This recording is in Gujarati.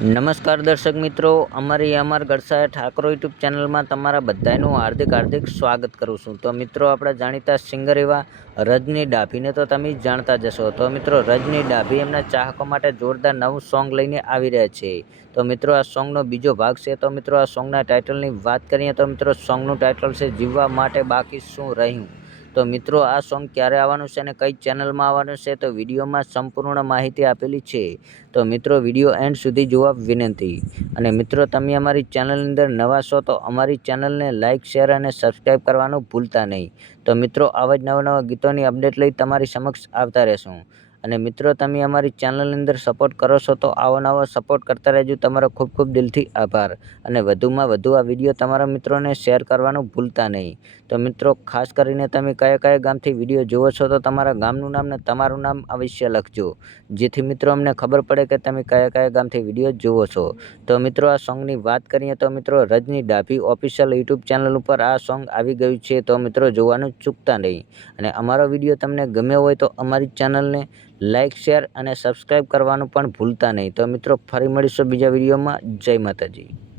નમસ્કાર દર્શક મિત્રો, અમારી અમાર ગરસાએ ઠાકોર યુટ્યુબ ચેનલમાં તમારા બધાનું હાર્દિક હાર્દિક સ્વાગત કરું છું. તો મિત્રો, આપણા જાણીતા સિંગર એવા રજની ડાભીને તો તમે જાણતા જશો તો મિત્રો, રજની ડાભી એમના ચાહકો માટે જોરદાર નવું સોંગ લઈને આવી રહ્યા છે. તો મિત્રો, આ સોંગનો બીજો ભાગ છે. તો મિત્રો, આ સોંગના ટાઇટલની વાત કરીએ તો મિત્રો, સોંગનું ટાઇટલ છે જીવવા માટે બાકી શું રહ્યું? તો મિત્રો, આ સોંગ ક્યારે આવવાનું છે અને કઈ ચેનલમાં આવવાનું છે તો વિડીયોમાં સંપૂર્ણ માહિતી આપેલી છે. તો મિત્રો, વીડિયો એન્ડ સુધી જોવા વિનંતી. અને મિત્રો, તમે અમારી ચેનલની અંદર નવા છો તો અમારી ચેનલને લાઇક શેર અને સબસ્ક્રાઈબ કરવાનું ભૂલતા નહીં. તો મિત્રો, આવા જ નવા નવા ગીતોની અપડેટ લઈ તમારી સમક્ષ આવતા રહેશું. અને મિત્રો, તમે અમારી ચેનલની અંદર સપોર્ટ કરો છો તો આવો નવો સપોર્ટ કરતા રહેજો. તમારો ખૂબ ખૂબ દિલથી આભાર. અને વધુમાં વધુ આ વીડિયો તમારા મિત્રોને શેર કરવાનું ભૂલતા નહીં. તો મિત્રો, ખાસ કરીને તમે કયા કયા ગામથી વીડિયો જુઓ છો તો તમારા ગામનું નામ ને તમારું નામ અવશ્ય લખજો. જેથી મિત્રો, અમને ખબર પડે કે તમે કયા કયા ગામથી વીડિયો જુઓ છો. તો મિત્રો, આ સોંગની વાત કરીએ તો મિત્રો, Rajni Dabhi official YouTube channel ઉપર આ સોંગ આવી ગયું છે. તો મિત્રો, જોવાનું ચૂકતા નહીં. અને અમારો વીડિયો તમને ગમ્યો હોય તો અમારી ચેનલને લાઇક શેર અને સબસ્ક્રાઈબ કરવાનું પણ ભૂલતા નહીં. તો મિત્રો, ફરી મળીશું બીજા વિડીયોમાં. જય માતાજી.